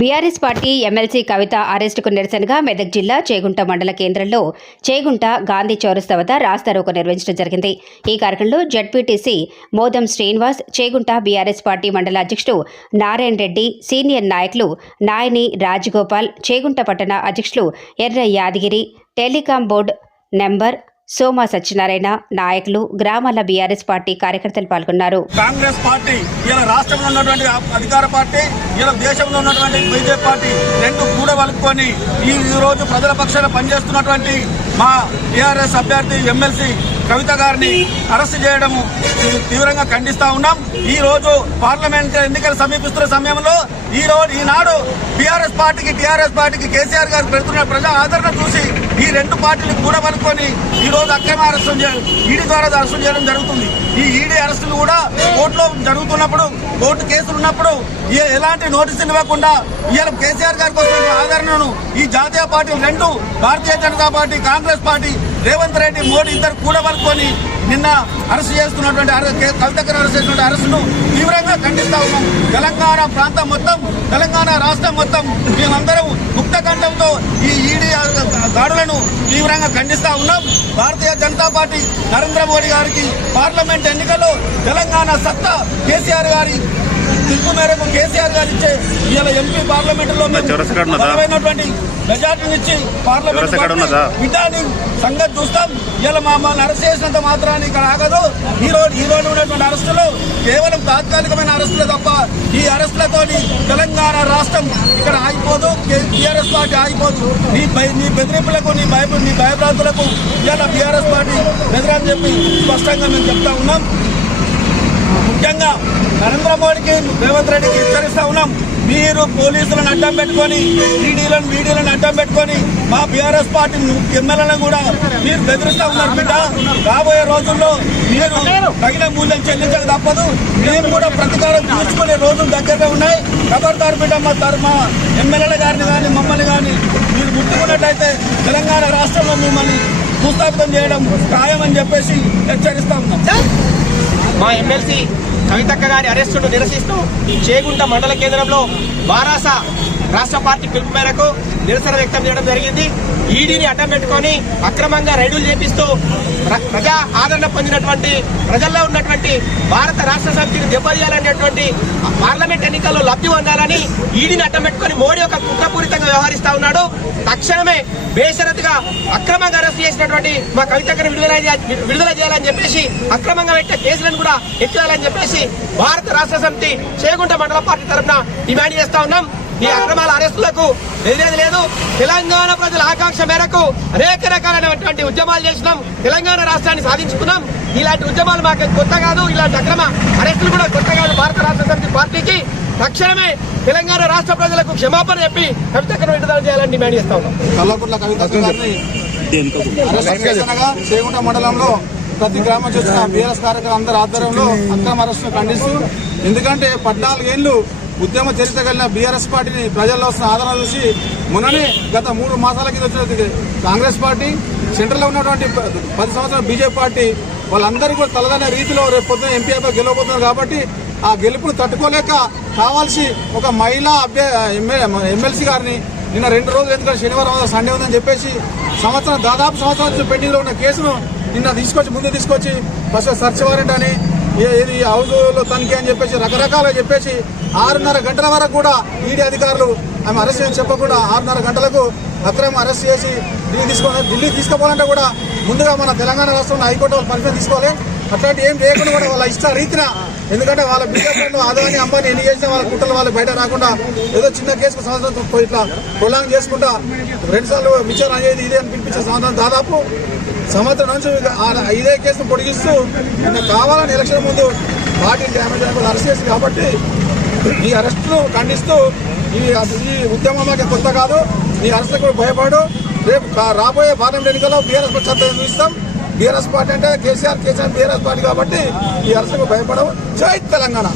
BRS party MLC కవిత అరెస్టుకు నిరసనగా మెదక్ జిల్లా చేగుంట మండల కేంద్రంలో చేగుంట గాంధీ చౌరస్తా వద్ద రాస్తారోకు నిర్వహించడం జరిగింది. ఈ కార్యక్రమంలో ZPTC Modam Srinivas Chegunta BRS party మండల అధ్యక్షుడు నారాయణ రెడ్డి సీనియర్ నాయకులు నాయని రాజగోపాల్ చేగుంట పట్టణ అధ్యక్షులు Erra Yadagiri telecom board number Soma Satyanarayana నాయకులు గ్రామాల బీఆర్ఎస్ పార్టీ కార్యకర్తలు పాల్గొన్నారు. కాంగ్రెస్ పార్టీ ఇలా రాష్ట్రంలో ఉన్నటువంటి అధికార పార్టీ ఇలా దేశంలో ఉన్నటువంటి బీజేపీ పార్టీ రెండు కూడా వలుపుకొని ఈ ఈ రోజు ప్రజల పక్షాన పనిచేస్తున్నటువంటి మా టీఆర్ఎస్ అభ్యర్థి ఎమ్మెల్సీ కవిత గారిని అరెస్ట్ చేయడం తీవ్రంగా ఖండిస్తా ఉన్నాం. ఈ రోజు పార్లమెంట్ ఎన్నికలు సమీపిస్తున్న సమయంలో ఈ రోజు ఈనాడు టీఆర్ఎస్ పార్టీకి టీఆర్ఎస్ పార్టీకి కేసీఆర్ గారు పెడుతున్న ప్రజా ఆదరణ చూసి ఈ రెండు పార్టీలు కూడబలుకొని ఈ రోజు అక్రమ అరెస్టు ఈడీ ద్వారా అరెస్టు చేయడం జరుగుతుంది. ఈ ఈడీ అరెస్టులు కూడా కోర్టులో జరుగుతున్నప్పుడు కోర్టు కేసులు ఉన్నప్పుడు ఏ- ఎలాంటి నోటీసులు ఇవ్వకుండా ఇవాళ కేసీఆర్ గారికి వస్తున్న ఆదరణను ఈ జాతీయ పార్టీలు రెండు Bharatiya Janata party Congress party Revanth Reddy Modi ఇద్దరు కూడబలుకొని నిన్న అరెస్ట్ చేస్తున్నటువంటి అరె- కే- కవితకు అరెస్ట్ చేసినటువంటి అరెస్టును తీవ్రంగా ఖండిస్తా ఉన్నాం. తెలంగాణ ప్రాంతం మొత్తం తెలంగాణ రాష్ట్రం మొత్తం మేమందరం ముక్త కంఠంతో ఈ ఈడీ దాడులను తీవ్రంగా ఖండిస్తా ఉన్నాం. భారతీయ జనతా పార్టీ నరేంద్ర మోడీ గారికి పార్లమెంట్ ఎన్నికల్లో తెలంగాణ సత్తా కేసీఆర్ గారి పిలుపు మేరకు కేసీఆర్ గారు ఇచ్చే ఇలా ఎంపీ పార్లమెంట్లో? బలమైనటువంటి మెజార్టీని ఇచ్చి పార్లమెంట్? బిడ్డాని సంగతి చూస్తాం. ఇలా మమ్మల్ని అరెస్ట్ చేసినంత మాత్రాన్ని ఇక్కడ ఆగదు. ఈ రోజు ఈ రోజు ఉన్నటువంటి అరెస్టులు కేవలం తాత్కాలికమైన అరెస్టులే తప్ప ఈ అరెస్టులతోని తెలంగాణ రాష్ట్రం ఇక్కడ ఆగిపోదు. టీఆర్ఎస్ పార్టీ ఆగిపోదు. నీ నీ బెదిరింపులకు నీ భయ నీ భయభ్రాంతులకు ఇలా టీఆర్ఎస్ పార్టీ బెదిరని చెప్పి స్పష్టంగా మేము చెప్తా ఉన్నాం. ముఖ్యంగా నరేంద్ర మోడీకి రేవంత్ రెడ్డికి హెచ్చరిస్తా ఉన్నాం. మీరు పోలీసులను అడ్డం పెట్టుకొని ఈడీలను వీడీలను అడ్డం పెట్టుకొని మా బీఆర్ఎస్ పార్టీ ఎమ్మెల్యేలను కూడా మీరు బెదిరిస్తా ఉన్నారు బిడ్డ. రాబోయే రోజుల్లో మీరు తగిన మూల్యం చెల్లించక తప్పదు. మేము కూడా ప్రతీకారం తీర్చుకునే రోజులు దగ్గరగా ఉన్నాయి. ఖబర్దారు బిడ్డ మా తర- మా ఎమ్మెల్యేల గారిని కానీ మమ్మల్ని కానీ మీరు ముట్టుకున్నట్లయితే తెలంగాణ రాష్ట్రంలో మిమ్మల్ని భూస్థాపితం చేయడం ఖాయమని చెప్పేసి హెచ్చరిస్తా ఉన్నాం. మా ఎమ్మెల్సీ కవితక్క గారి అరెస్టును నిరసిస్తూ చేగుంట మండల కేంద్రంలో బారాస రాష్ట్ర పార్టీ పిలుపు మేరకు నిరసన వ్యక్తం చేయడం జరిగింది. ఈడీని అడ్డం పెట్టుకొని అక్రమంగా రైడులు చేపిస్తూ ప్ర- ప్రజా ఆదరణ పొందినటువంటి ప్రజల్లో ఉన్నటువంటి భారత రాష్ట్ర సమితిని దెబ్బతీయాలనేటువంటి పార్లమెంట్ ఎన్నికల్లో లబ్ధి పొందాలని ఈడీని అడ్డం పెట్టుకొని మోడీ ఒక కుట్రపూరితంగా వ్యవహరిస్తా ఉన్నాడు. తక్షణమే బేషరతుగా అక్రమంగా అరెస్ట్ చేసినటువంటి మా కవితక్కను విడుదల విడుదల చేయాలని చెప్పేసి అక్రమంగా పెట్టే కేసులను కూడా ఎత్తాలని చెప్పేసి భారత రాష్ట్ర సమితి చేగుంట మండల పార్టీ తరఫున డిమాండ్ చేస్తా ఉన్నాం. ఈ అక్రమాల అరెస్టులకు ఎదిరేది లేదు. తెలంగాణ ప్రజల ఆకాంక్ష మేరకు అనేక రకాలైనటువంటి ఉద్యమాలు చేసినాం. తెలంగాణ రాష్ట్రాన్ని సాధించుకున్నాం. ఇలాంటి ఉద్యమాలు మాకు కొత్త కాదు. ఇలాంటి అక్రమ అరెస్టులు కూడా కొత్త కాదు. భారత రాష్ట్ర సమితి పార్టీకి తక్షణమే తెలంగాణ రాష్ట్ర ప్రజలకు క్షమాపణ చెప్పి కవితక్కను విడుదల చేయాలని డిమాండ్ చేస్తా ఉన్నాం. చేగుంట మండలంలో ప్రతి గ్రామం చూసిన బీఆర్ఎస్ కార్యక్రమం అందరి ఆధ్వర్యంలో అక్రమ అరెస్టును ఖండిస్తూ ఎందుకంటే పద్నాలుగేళ్ళు ఉద్యమ చరిత్ర కలిగిన బీఆర్ఎస్ పార్టీని ప్రజల్లో వస్తున్న ఆదరణ చూసి మొన్ననే గత మూడు మాసాల కింద వచ్చిన కాంగ్రెస్ పార్టీ సెంట్రల్లో ఉన్నటువంటి పది సంవత్సరాల బీజేపీ పార్టీ వాళ్ళందరూ కూడా తలదనే రీతిలో రేపు పొద్దున ఎంపీ అయిపోయి గెలవబోతున్నారు కాబట్టి ఆ గెలుపును తట్టుకోలేక కావాల్సి ఒక మహిళా అభ్య ఎమ్మెల్సీ గారిని నిన్న రెండు రోజులు ఎందుకంటే శనివారం సండే ఉందని చెప్పేసి సంవత్సరం దాదాపు సంవత్సరం పెండింగ్లో ఉన్న కేసును నిన్న తీసుకొచ్చి ముందు తీసుకొచ్చి ఫస్ట్ సర్చ్ వారెంట్ అని ఏ- ఏది హౌస్ తనిఖీ అని చెప్పేసి రకరకాలుగా చెప్పేసి ఆరున్నర గంటల వరకు కూడా ఈడీ అధికారులు ఆమె అరెస్ట్ చేసి చెప్పకుండా ఆరున్నర గంటలకు అక్రమ అరెస్ట్ చేసి ఢిల్లీ తీసుకోవాలి ఢిల్లీ తీసుకోవాలంటే కూడా ముందుగా మన తెలంగాణ రాష్ట్రంలో హైకోర్టు వాళ్ళు పర్మిషన్ తీసుకోవాలి. అట్లాంటి ఏం చేయకుండా కూడా వాళ్ళ ఇష్ట రీతిన ఎందుకంటే వాళ్ళ బిడ్డలు ఆదాని అంబానీ ఎన్ని చేసినా వాళ్ళ కుట్రలు వాళ్ళు బయట రాకుండా ఏదో చిన్న కేసుకు సంవత్సరం ఇట్లా ప్రొలాంగ్ చేసుకుంటా రెండు సార్లు విచారణ అయ్యేది ఇదే అని పిలిపించే సంవత్సరం దాదాపు సంవత్సరం నుంచి ఇక ఆ- ఇదే కేసును పొడిగిస్తూ నిన్న కావాలని ఎలక్షన్ ముందు పార్టీ డ్యామేజ్ అయిన అరెస్ట్ చేసి కాబట్టి ఈ అరెస్టును ఖండిస్తూ ఈ ఈ ఉద్యమం మాకు కొత్త కాదు. ఈ అరెస్ట్ కూడా భయపడు. రేపు రాబోయే పార్లమెంట్ ఎన్నికల్లో బీఆర్ఎస్ పక్షాన్ని చూస్తాం బీఆర్ఎస్ పార్టీ అంటే కేసీఆర్ కేసీఆర్ బీఆర్ఎస్ పార్టీ కాబట్టి ఈ అరెస్టుకు భయపడవు. జై తెలంగాణ.